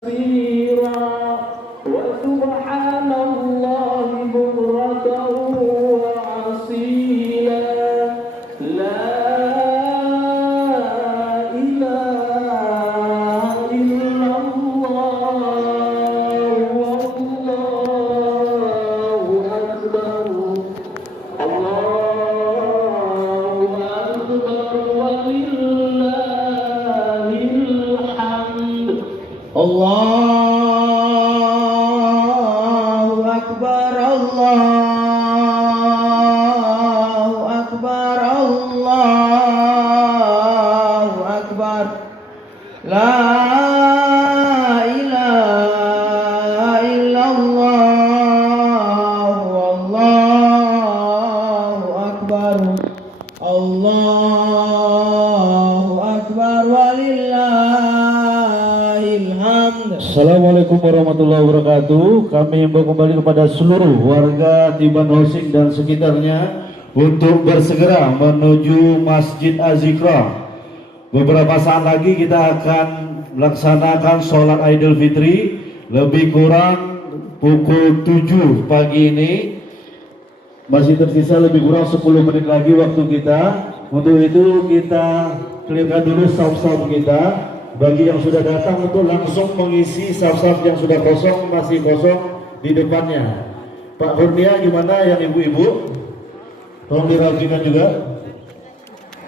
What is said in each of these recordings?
كثيرا وسبحان الله بكرة وأصيلا لا إله إلا الله والله أكبر الله أكبر ولله الحمد Allahu Akbar, Allahu Akbar, Allahu Akbar. La ilaha illallah, Allahu Akbar, Allahu Akbar walillahil hamd. Assalamualaikum warahmatullahi wabarakatuh. Kami himbau kembali kepada seluruh warga Tiban Hosing dan sekitarnya untuk bersegera menuju Masjid Az-Zikra. Beberapa saat lagi kita akan melaksanakan sholat Idul Fitri lebih kurang pukul 7 pagi ini. Masih tersisa lebih kurang 10 menit lagi waktu kita. Untuk itu kita clearkan dulu saf-saf kita. Bagi yang sudah datang untuk langsung mengisi saf-saf yang sudah kosong, masih kosong di depannya. Pak Kurnia gimana yang ibu-ibu? Tolong dirapikan juga.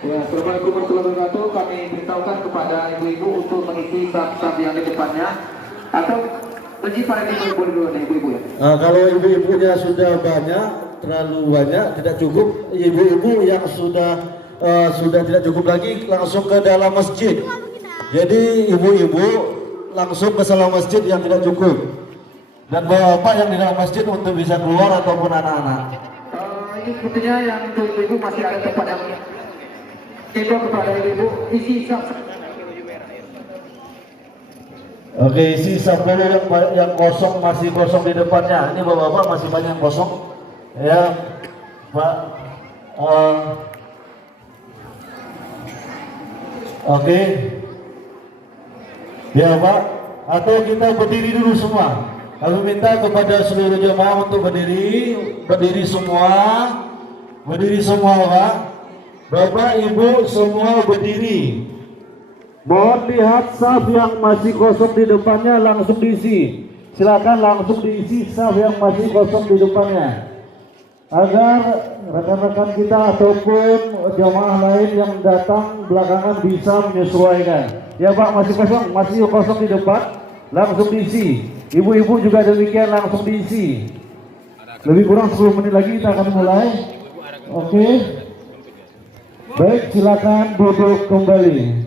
Ya, Assalamualaikum warahmatullahi wabarakatuh. Kami beritahukan kepada ibu-ibu untuk mengisi saf-saf yang di depannya. Atau bagi para ibu-ibu dulu nih, ibu-ibu ya. Nah, kalau ibu-ibunya sudah banyak, terlalu banyak, tidak cukup. Ibu-ibu yang sudah tidak cukup lagi langsung ke dalam masjid. Jadi ibu-ibu langsung ke dalam masjid yang tidak cukup. Dan bapak yang di dalam masjid untuk bisa keluar ataupun anak-anak. Ini sepertinya yang untuk ibu masih ada tempat yang itu kepada ibu isi saf. Oke, isi saf dulu yang kosong, masih kosong di depannya. Ini bapak-bapak masih banyak yang kosong. Ya, Pak. Oke. Ya Pak, atau kita berdiri dulu semua. Aku minta kepada seluruh jemaah untuk berdiri semua Pak. Bapak Ibu semua berdiri. Mohon lihat saf yang masih kosong di depannya langsung diisi. Silakan langsung diisi saf yang masih kosong di depannya, agar rekan-rekan kita ataupun jemaah lain yang datang belakangan bisa menyesuaikan. Ya Pak, masih kosong di depan, langsung diisi. Ibu-ibu juga demikian, langsung diisi. Lebih kurang 10 menit lagi kita akan mulai. Oke. Baik, silakan duduk kembali.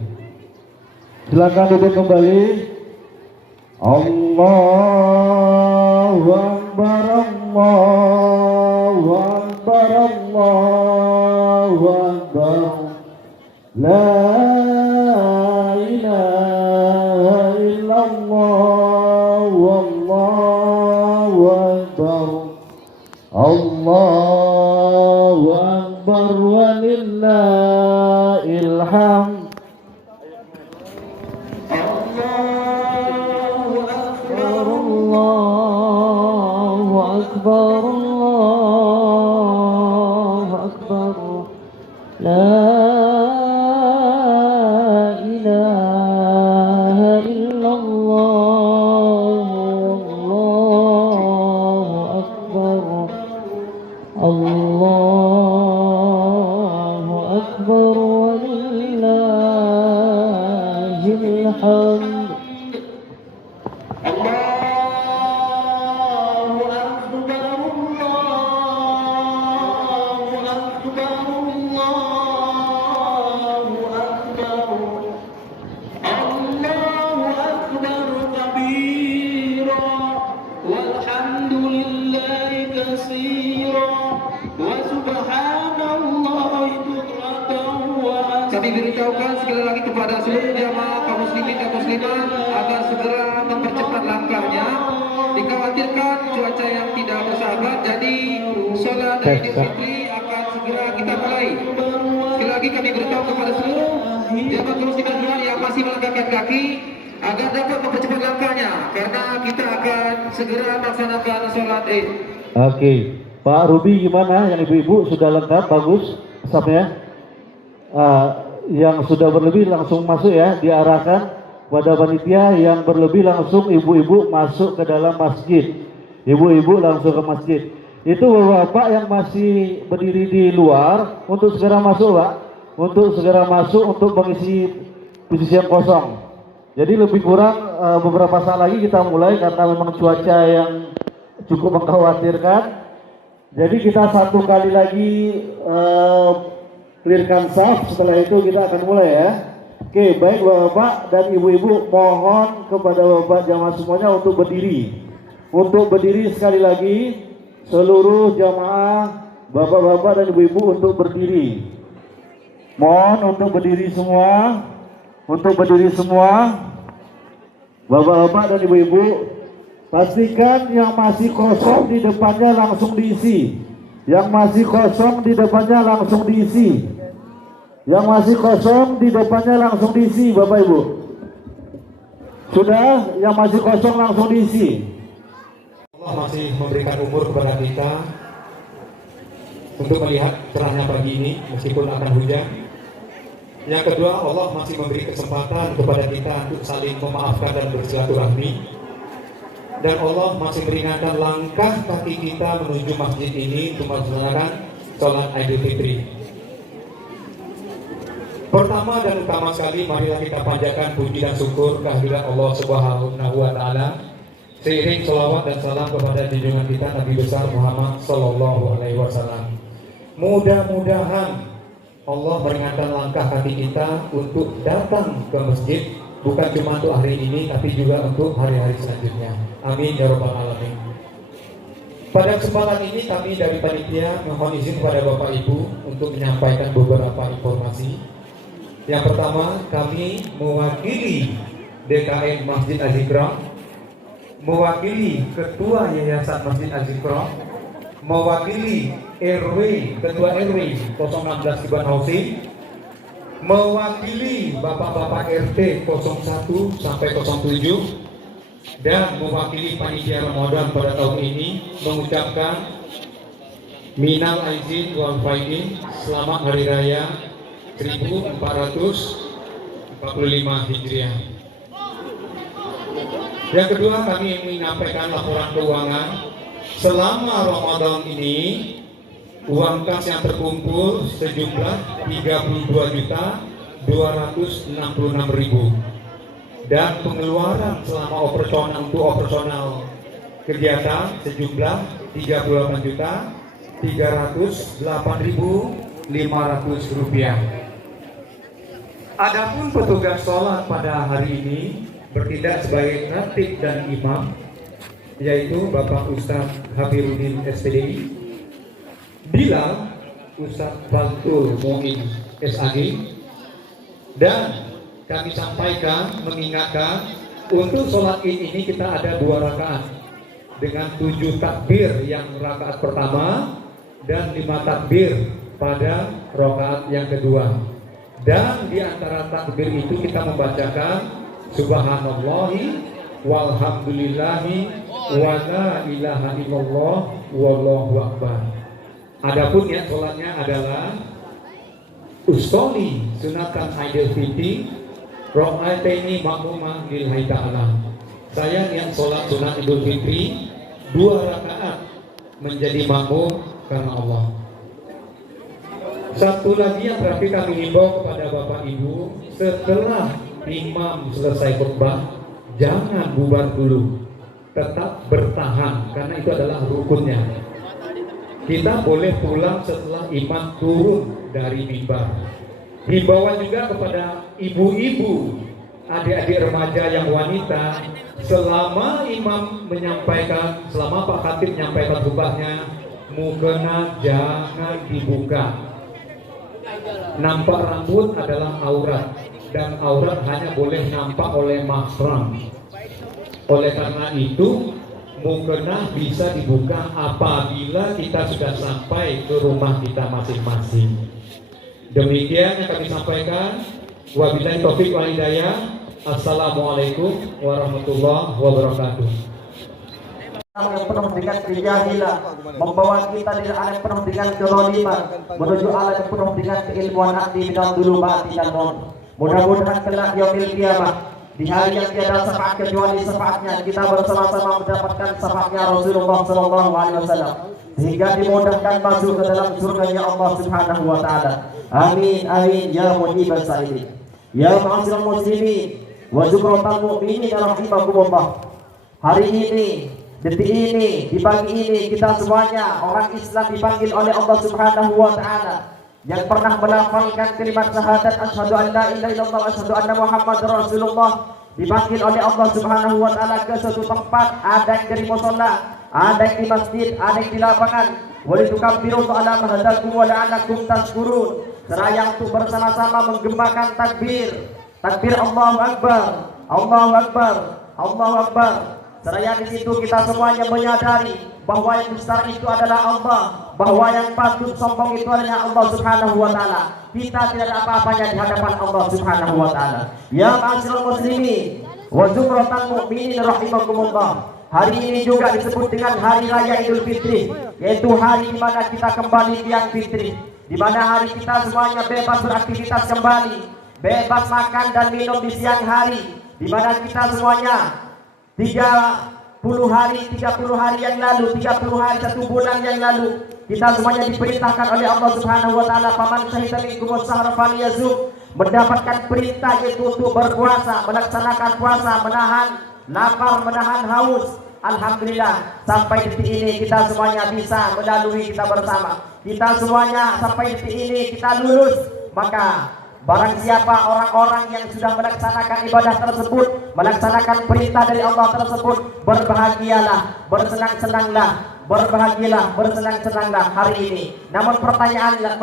Silakan duduk kembali. Allahu Akbar, Allahu Akbar, Allahu Akbar. La ilaha illallah, wallahu akbar. Allahu akbar walillahil hamd. Allahu akbar, Allahu akbar, Allahu akbar. La Kami beritahukan sekali lagi kepada seluruh jamaah kaum muslimin dan muslimat agar segera mempercepat langkahnya. Dikhawatirkan cuaca yang tidak bersahabat, jadi sholat Idul Fitri akan segera kita mulai. Sekali lagi kami beritahu kepada seluruh jamaah kaum muslimin yang masih melangkahkan kaki agar dapat mempercepat langkahnya. karena kita akan segera melaksanakan sholat Id. Oke, Pak Ruby gimana? Yang ibu-ibu sudah lengkap, bagus asapnya. Yang sudah berlebih langsung masuk ya, diarahkan pada panitia. Yang berlebih langsung ibu-ibu masuk ke dalam masjid. Ibu-ibu langsung ke masjid. Itu bapak yang masih berdiri di luar untuk segera masuk, Pak. Untuk segera masuk untuk mengisi posisi yang kosong. Jadi lebih kurang beberapa saat lagi kita mulai karena memang cuaca yang cukup mengkhawatirkan. Jadi kita satu kali lagi clearkan saf, setelah itu kita akan mulai ya. Oke, baik bapak dan ibu-ibu, mohon kepada bapak jamaah semuanya untuk berdiri. Untuk berdiri sekali lagi, seluruh jamaah bapak-bapak dan ibu-ibu untuk berdiri. Mohon untuk berdiri semua. Untuk berdiri semua, bapak-bapak dan ibu-ibu, pastikan yang masih kosong di depannya langsung diisi. Yang masih kosong di depannya langsung diisi. Yang masih kosong di depannya langsung diisi, Bapak Ibu. Sudah, yang masih kosong langsung diisi. Allah masih memberikan umur kepada kita untuk melihat cerahnya pagi ini meskipun akan hujan. Yang kedua, Allah masih memberi kesempatan kepada kita untuk saling memaafkan dan bersilaturahmi. Dan Allah masih meringankan langkah kaki kita menuju masjid ini untuk melaksanakan sholat Idul Fitri. Pertama dan utama sekali, marilah kita panjatkan puji dan syukur kehadirat Allah Subhanahu wa Ta'ala, seiring sholawat dan salam kepada junjungan kita Nabi besar Muhammad Sallallahu Alaihi Wasallam. Mudah-mudahan Allah meringankan langkah kaki kita untuk datang ke masjid, bukan cuma untuk hari ini, tapi juga untuk hari-hari selanjutnya. Amin ya rabbal alamin. Pada kesempatan ini kami dari panitia mohon izin kepada Bapak Ibu untuk menyampaikan beberapa informasi. Yang pertama, kami mewakili DKM Masjid Al-Iqra, mewakili Ketua Yayasan Masjid Al-Iqra, mewakili RW, Ketua RW 016 Kiban Housing, mewakili Bapak-Bapak RT 01 sampai 07, dan mewakili panitia Ramadan pada tahun ini mengucapkan minal aizin wal faizin, selamat hari raya 1445 Hijriah. Yang kedua, kami menyampaikan laporan keuangan. Selama Ramadan ini, uang kas yang terkumpul sejumlah 32.266.000 dan pengeluaran selama operasional kegiatan sejumlah 38.308.500 rupiah. Adapun petugas sholat pada hari ini bertindak sebagai khatib dan imam, yaitu Bapak Ustadz Habiruddin SPDI, Bilal Ustadz Fatul Mu'in SAG, dan kami sampaikan mengingatkan untuk sholat Id ini kita ada 2 rakaat dengan 7 takbir yang rakaat pertama dan 5 takbir pada rakaat yang kedua. Dan di antara takbir itu kita membacakan Subhanallahi walhamdulillahi wa la ilaha illallah wallahu akbar. Adapun yang sholatnya adalah Ustoli sunatan Idul Fitri Rok'ataini makmumah lillahi ta'ala. Saya yang sholat sunat Idul Fitri 2 rakaat menjadi makmum karena Allah. Satu lagi yang berarti kami himbau kepada Bapak Ibu, setelah imam selesai khutbah, jangan bubar dulu, tetap bertahan karena itu adalah rukunnya. Kita boleh pulang setelah imam turun dari mimbar. Himbauan juga kepada ibu-ibu, adik-adik remaja yang wanita, selama imam menyampaikan, selama Pak Khatib menyampaikan khutbahnya, mukena jangan dibuka. Nampak rambut adalah aurat, dan aurat hanya boleh nampak oleh mahram. Oleh karena itu, mukena bisa dibuka apabila kita sudah sampai ke rumah kita masing-masing. Demikian yang kami sampaikan. Wabillahi taufiq wal hidayah. Assalamualaikum warahmatullahi wabarakatuh. Yang penuh dengan kejahilan, membawa kita dari alam yang penuh dengan kezaliman menuju alam yang penuh dengan keilmuan hati bidang dulu bati dan non. Mudah-mudahan kelak yaumil kiamah, di hari yang tiada syafaat kecuali syafaatnya, kita bersama-sama mendapatkan syafaatnya Rasulullah sallallahu alaihi wasallam, sehingga dimudahkan masuk ke dalam surganya Allah Subhanahu wa taala. Amin amin ya mujibas sa'ilin. Ya ma'asyiral muslimin wa zumratal mu'minin rahimakumullah. Hari ini, detik ini, di pagi ini, kita semuanya orang Islam dipanggil oleh Allah Subhanahu wa taala yang pernah melafalkan kalimat syahadat asyhadu an la ilaha illallah wa asyhadu anna muhammadar rasulullah, dipanggil oleh Allah Subhanahu wa taala ke suatu tempat, ada yang dari musholla, ada yang di masjid, ada yang di lapangan. Walitukabbiru ala ma hadakum wa la'allakum tashkurun. Seraya untuk bersama-sama menggemakan takbir. Takbir Allahu Akbar, Allahu Akbar, Allahu Akbar. Seraya di situ kita semuanya menyadari bahwa yang besar itu adalah Allah, bahwa yang patut sombong itu adalah Allah Subhanahu wa taala. Kita tidak ada apa-apanya di hadapan Allah Subhanahu wa taala. Ya ma'asyiral muslimin wa zumratal mu'minin rahimakumullah. Hari ini juga disebut dengan hari raya Idul Fitri, yaitu hari di mana kita kembali tiang fitri, di mana hari kita semuanya bebas beraktivitas kembali, bebas makan dan minum di siang hari, di mana kita semuanya 30 hari yang lalu, 30 hari 1 bulan yang lalu, kita semuanya diperintahkan oleh Allah Subhanahu wa taala, faman syahida minkum ash-shahra falyasum, mendapatkan perintah yaitu untuk berpuasa, melaksanakan puasa, menahan lapar, menahan haus. Alhamdulillah sampai detik ini kita semuanya bisa melalui, kita bersama. Kita semuanya sampai detik ini kita lulus. Maka barang siapa orang-orang yang sudah melaksanakan ibadah tersebut, melaksanakan perintah dari Allah tersebut, berbahagialah, bersenang-senanglah, berbahagialah, bersenang-senanglah hari ini. Namun pertanyaannya,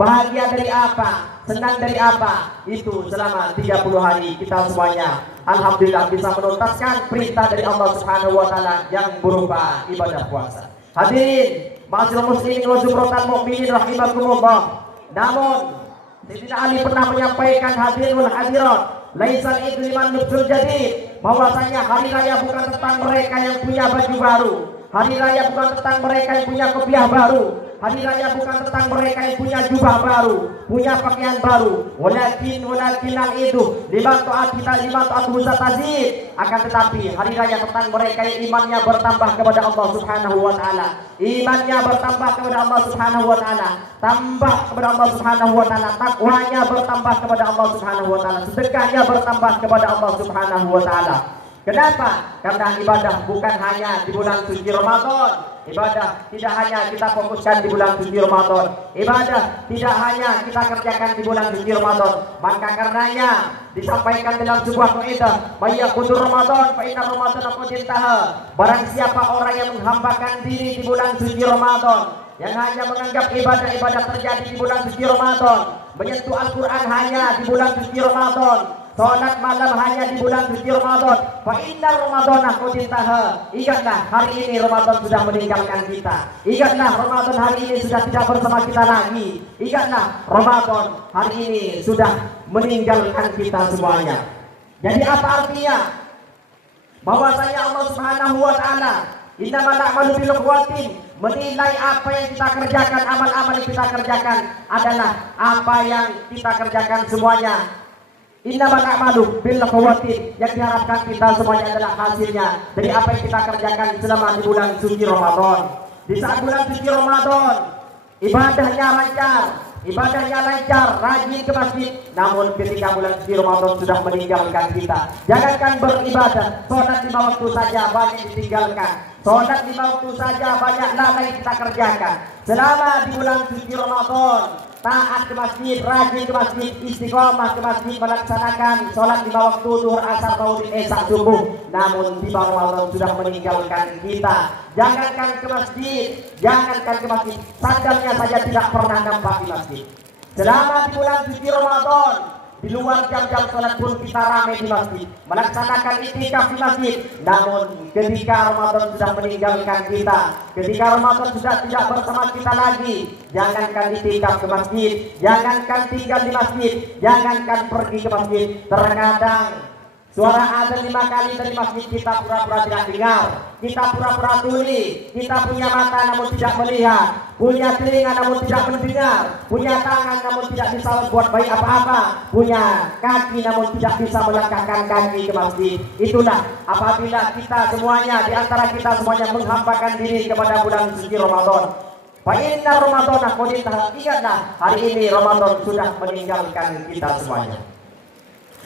bahagia dari apa? Senang dari apa? Itu selama 30 hari kita semuanya alhamdulillah bisa menuntaskan perintah dari Allah Subhanahu wa taala yang berupa ibadah puasa. Hadirin, ma'asyiral muslimin wa zumratal mu'minin rahimakumullah. Namun Sayyidina Ali pernah menyampaikan, hadirin hadirat, laisal idul liman lubsul jadid, bahwasanya hari raya bukan tentang mereka yang punya baju baru, hari raya bukan tentang mereka yang punya kopiah baru, hari raya bukan tentang mereka yang punya jubah baru, punya pakaian baru, walakin itu liman ta'at tazid, akan tetapi hari raya tentang mereka yang imannya bertambah kepada Allah Subhanahu wa taala, imannya bertambah kepada Allah Subhanahu wa taala, tambah kepada Allah Subhanahu wa taala, takwanya bertambah kepada Allah Subhanahu wa taala, sedekahnya bertambah kepada Allah Subhanahu wa taala. Kenapa? Karena ibadah bukan hanya di bulan suci Ramadan. Ibadah tidak hanya kita fokuskan di bulan suci Ramadan. Ibadah tidak hanya kita kerjakan di bulan suci Ramadan. Maka karenanya disampaikan dalam sebuah kaidah, "Mayyaqudur Ramadan fa inna Ramadan qad intaha." Barang siapa orang yang menghambakan diri di bulan suci Ramadan, yang hanya menganggap ibadah-ibadah terjadi di bulan suci Ramadan, menyentuh Al-Quran hanya di bulan suci Ramadan, sholat malam hanya di bulan suci Ramadan, fa inna Ramadana qad intaha. Ingatlah hari ini Ramadan sudah meninggalkan kita. Ingatlah Ramadan hari ini sudah tidak bersama kita lagi. Ingatlah Ramadan hari ini sudah meninggalkan kita semuanya. Jadi apa artinya? Bahwasanya Allah Subhanahu wa taala innamal a'malu bil khawatim, menilai apa yang kita kerjakan, amal-amal yang kita kerjakan adalah apa yang kita kerjakan semuanya. Innamal a'malu bil khawatim, yang diharapkan kita semuanya adalah hasilnya dari apa yang kita kerjakan selama di bulan suci Ramadan. Di saat bulan suci Ramadan, ibadahnya lancar, rajin ke masjid. Namun ketika bulan suci Ramadan sudah meninggalkan kita, jangankan beribadah, sholat 5 waktu saja banyak ditinggalkan. Sholat 5 waktu saja banyak lalai kita kerjakan. Selama di bulan suci Ramadan, taat ke masjid, rajin ke masjid, istiqomah ke masjid, melaksanakan sholat 5 waktu, zuhur, asar, maghrib, isya, subuh. Namun di Ramadan sudah meninggalkan kita. Jangankan ke masjid, sandalnya saja tidak pernah nampak di masjid. Selama di bulan suci Ramadan, Di luar jam-jam sholat pun kita ramai di masjid, melaksanakan itikaf di masjid. Namun ketika Ramadan sudah meninggalkan kita, ketika Ramadan sudah tidak bersama kita lagi, jangankan itikaf ke masjid, jangankan tinggal di masjid, jangankan pergi ke masjid. Terkadang suara azan 5 kali dari masjid kita pura-pura tidak dengar, kita pura-pura tuli, kita punya mata namun tidak melihat, punya telinga namun tidak mendengar, punya tangan namun tidak bisa berbuat baik apa-apa, punya kaki namun tidak bisa melangkahkan kaki ke masjid. Itulah apabila kita semuanya, di antara kita semuanya menghambakan diri kepada bulan suci Ramadan. Fa'inna Ramadan qad intaha. Ingatlah, hari ini Ramadan sudah meninggalkan kita semuanya.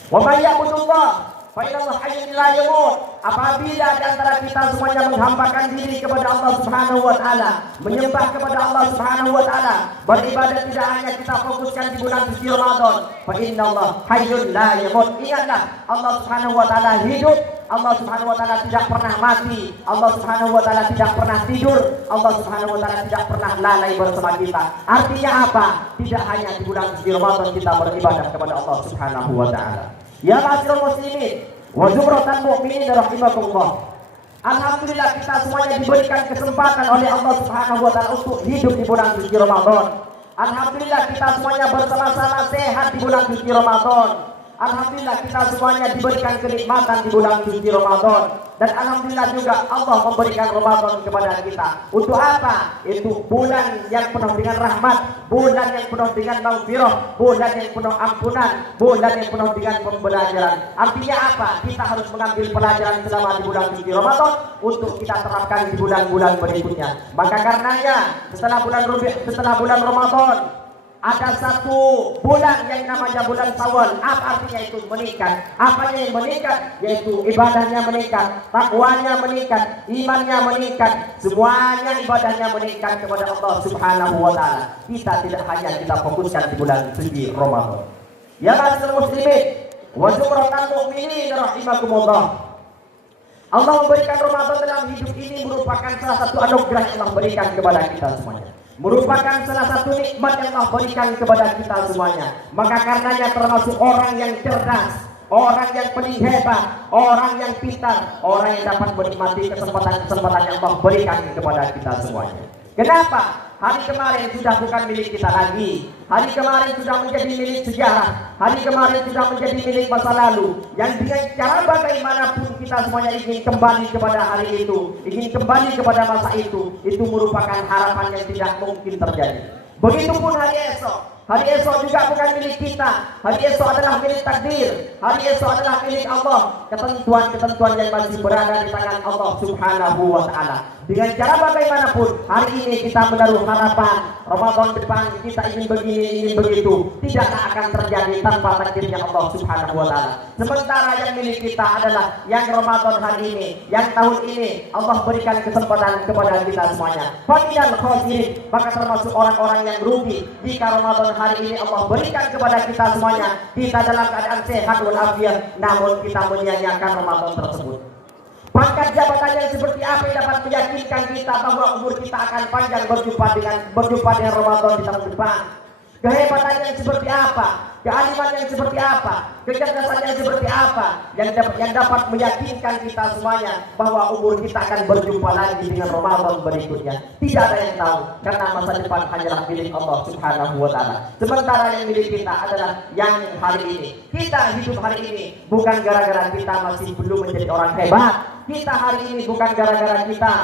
Wa may ya'budullah fa innallaha hayyun la yamut. Apabila di antara kita semuanya menghambakan diri kepada Allah Subhanahu wa taala, menyembah kepada Allah Subhanahu wa taala, beribadah tidak hanya kita fokuskan di bulan suci Ramadan, fa innallaha hayyun la yamut. Ingatlah, Allah Subhanahu wa taala hidup, Allah Subhanahu wa taala tidak pernah mati, Allah Subhanahu wa taala tidak pernah tidur, Allah Subhanahu wa taala tidak pernah lalai bersama kita. Artinya apa? Tidak hanya di bulan suci Ramadan kita beribadah kepada Allah Subhanahu wa taala. Ya ma'asyiral muslimin wa zumratal mu'minin rahimakumullah. Alhamdulillah kita semuanya diberikan kesempatan oleh Allah Subhanahu wa taala untuk hidup di bulan suci Ramadan. Alhamdulillah kita semuanya bersama-sama sehat di bulan suci Ramadan. Alhamdulillah kita semuanya diberikan kenikmatan di bulan suci Ramadan. Dan alhamdulillah juga Allah memberikan Ramadan kepada kita. Untuk apa? Itu bulan yang penuh dengan rahmat, bulan yang penuh dengan maghfirah, bulan yang penuh ampunan, bulan yang penuh dengan pembelajaran. Artinya apa? Kita harus mengambil pelajaran selama di bulan suci Ramadan untuk kita terapkan di bulan-bulan berikutnya. Maka karenanya setelah bulan Ramadan ada satu bulan yang namanya bulan Syawal. Apa artinya itu? Meningkat. Apanya yang meningkat? Yaitu ibadahnya meningkat, takwanya meningkat, imannya meningkat, semuanya ibadahnya meningkat kepada Allah Subhanahu wa taala. Kita tidak hanya kita fokuskan di bulan suci Ramadan. Ya ma'asyiral muslimin wa zumratal mu'minin rahimakumullah. Allah memberikan Ramadan dalam hidup ini merupakan salah satu anugerah yang Allah berikan kepada kita semuanya, merupakan salah satu nikmat yang Allah berikan kepada kita semuanya. Maka karenanya termasuk orang yang cerdas, orang yang paling hebat, orang yang pintar, orang yang dapat menikmati kesempatan-kesempatan yang Allah berikan kepada kita semuanya. Kenapa? Hari kemarin sudah bukan milik kita lagi. Hari kemarin sudah menjadi milik sejarah. Hari kemarin sudah menjadi milik masa lalu. Yang dengan cara bagaimanapun kita semuanya ingin kembali kepada hari itu, ingin kembali kepada masa itu merupakan harapan yang tidak mungkin terjadi. Begitupun hari esok. Hari esok juga bukan milik kita. Hari esok adalah milik takdir. Hari esok adalah milik Allah. Ketentuan-ketentuan yang masih berada di tangan Allah Subhanahu wa taala. Dengan cara bagaimanapun, hari ini kita menaruh harapan Ramadan depan kita ingin begini, ingin begitu, tidaklah akan terjadi tanpa takdirnya Allah Subhanahu wa taala. Sementara yang milik kita adalah yang Ramadan hari ini, yang tahun ini Allah berikan kesempatan kepada kita semuanya. Faminal khosirin, maka termasuk orang-orang yang rugi jika Ramadan hari ini Allah berikan kepada kita semuanya, kita dalam keadaan sehat walafiat, namun kita menyia-nyiakan Ramadan tersebut. Pangkat jabatan yang seperti apa yang dapat meyakinkan kita bahwa umur kita akan panjang berjumpa dengan Ramadan di tahun depan? Kehebatan yang seperti apa? Kealiman yang seperti apa? Kecerdasan yang seperti apa? Yang dapat meyakinkan kita semuanya bahwa umur kita akan berjumpa lagi dengan Ramadan berikutnya. Tidak ada yang tahu, karena masa depan hanyalah milik Allah Subhanahu wa taala. Sementara yang milik kita adalah yang hari ini. Kita hidup hari ini bukan gara-gara kita masih belum menjadi orang hebat. Kita hari ini bukan gara-gara kita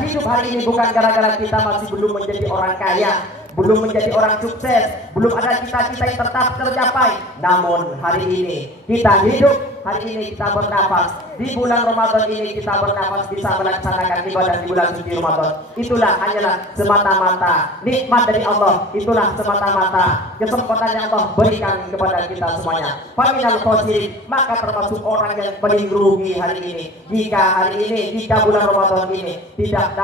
hidup hari ini bukan gara-gara kita masih belum menjadi orang kaya, belum menjadi orang sukses, belum ada cita-cita yang tetap tercapai. Namun hari ini kita hidup, hari ini kita bernafas, di bulan Ramadan ini kita bernafas bisa melaksanakan ibadah di bulan suci Ramadan. Itulah hanyalah semata-mata nikmat dari Allah. Itulah semata-mata kesempatan yang Allah berikan kepada kita semuanya. Faminal khosirin, maka termasuk orang yang paling rugi hari ini jika bulan Ramadan ini tidak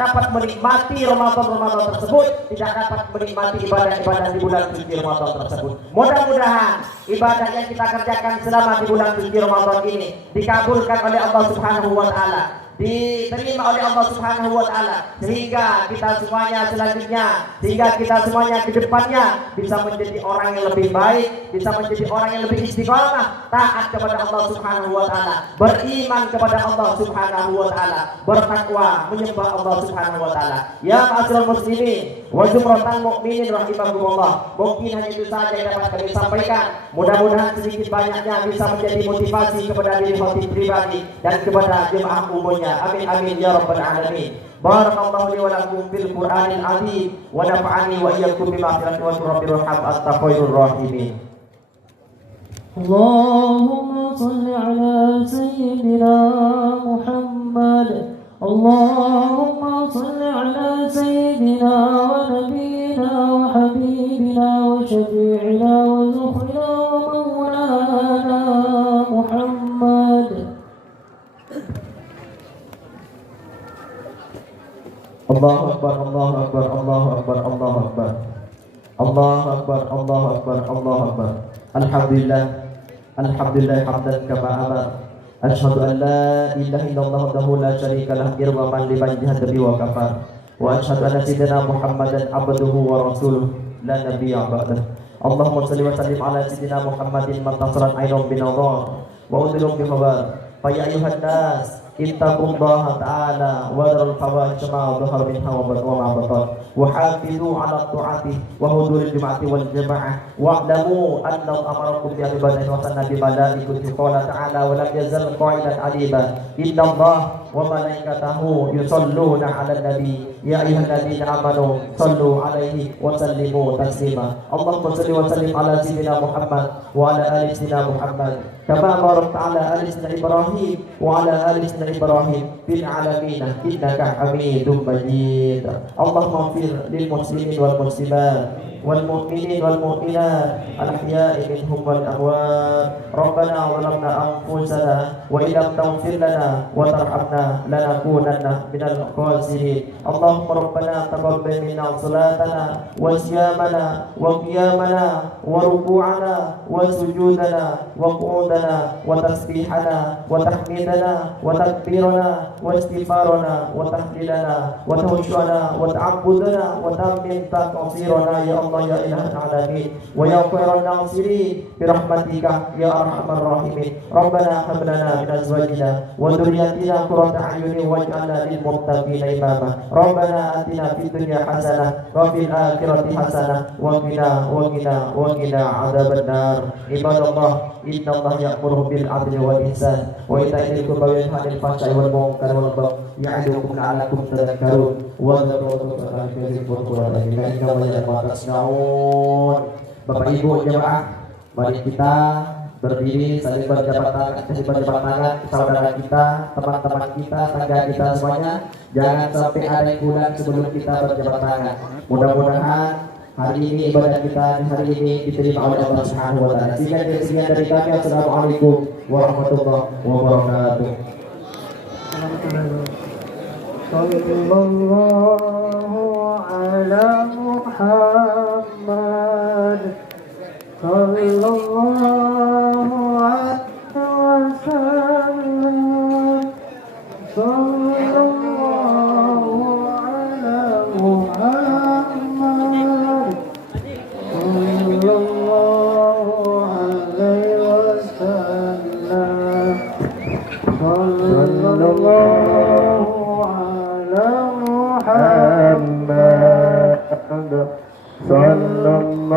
dapat menikmati Ramadan tersebut, tidak dapat menikmati ibadah-ibadah di bulan suci Ramadan tersebut. Mudah-mudahan ibadah yang kita kerjakan selama di bulan suci Ramadan ini dikabulkan oleh Allah Subhanahu wa taala, diterima oleh Allah Subhanahu wa taala, sehingga kita semuanya selanjutnya, sehingga kita semuanya ke depannya bisa menjadi orang yang lebih baik, bisa menjadi orang yang lebih istiqomah, taat kepada Allah Subhanahu wa taala, beriman kepada Allah Subhanahu wa taala, bertakwa menyembah Allah Subhanahu wa taala. Ya ma'asyiral muslimin wa jumratan mukminin rahimakumullah. Mungkin hanya itu saja yang dapat kami sampaikan. Mudah-mudahan sedikit banyaknya bisa menjadi motivasi kepada diri khotib pribadi dan kepada jemaah umumnya. Amin amin ya rabbal alamin. Barakallahu li wa lakum fil Qur'anil azim wa nafa'ani wa iyyakum bima fi rabbil rahim at-khairur rahimin. اللهم صل على سيدنا محمد. اللهم صل على سيدنا ونبينا وحبيبنا وشفيعنا وزخرنا ومولانا محمد. الله أكبر الله أكبر الله أكبر الله أكبر الله أكبر الله أكبر الله أكبر. Alhamdulillah alhamdulillah hamdan kama amar. Asyhadu an la ilaha illallah wahdahu la syarika lah irwaman liman jahadabi wa kafar. Wa asyhadu anna sayyidina Muhammadan abduhu wa rasuluh la nabiyya ba'dah. Allahumma shalli wa sallim ala sayyidina Muhammadin mantasarat ainun binadhar wa udilum bihawar. Fa ya ayuhan nas ittaqullaha ta'ala wa darul fawahisha ma dhahara minha wa ma batan wa hafizu 'ala ta'ati wa huduril jum'ati wal jama'ah wa'lamu anna amarakum bi ibadati wa sanna bi malaikati qala ta'ala wa lam yazal qa'ilan aliba innallaha wa malaikatahu yusalluna 'alan nabi ya ayyuhalladzina amanu sallu 'alaihi wa sallimu taslima. Allahumma shalli wa sallim ala sayyidina Muhammad wa ala ali sayyidina Muhammad kama barakta ala ali sayyidina Ibrahim wa ala ali sayyidina Ibrahim fil alamin innaka Hamidum Majid. Allahumma ighfir lil muslimin wal muslimat wal mu'minin wal mu'minat al ahya'i minhum wal amwat. Rabbana zalamna anfusana wa illam taghfir lana wa tarhamna lanakunanna minal khasirin. Allahumma rabbana taqabbal minna salatana wa siyamana wa qiyamana wa ruku'ana wa sujudana wa qu'udana wa tasbihana wa tahmidana wa takbirana wa istighfarana wa tahlilana wa tawashshana wa ta'abbudana wa tammim taqsirana ya Allah ya ilahal alamin wa ya khairan nasirin bi rahmatika ya arhamar rahimin. Rabbana hab lana min azwajina wa dhurriyyatina qurrata a'yunin waj'alna lil muttaqina imama. Rabbana atina fid dunya hasanah wa fil akhirati hasanah wa qina adzabannar. Ibadallah innallaha ya'muru bil 'adli wal ihsan wa ita'i dzil qurba wa yanha 'anil fahsya'i wal munkari wal baghi ya'idukum la'allakum tadhakkarun wa dzkurullaha katsiran. Bapak Ibu jemaah, mari kita berdiri saling berjabat tangan, saudara kita, teman-teman kita, tangga kita semuanya. Jangan sampai ada yang pulang sebelum kita berjabat tangan. Mudah-mudahan hari ini ibadah kita di hari ini diterima oleh Allah Subhanahu wa taala. Sekian dari kami. Assalamualaikum warahmatullahi wabarakatuh. Sallallahu ala Muhammad sallallahu alaihi wasallam sallallahu ala Muhammad sallallahu alaihi wasallam sallallahu ala Muhammad sallallahu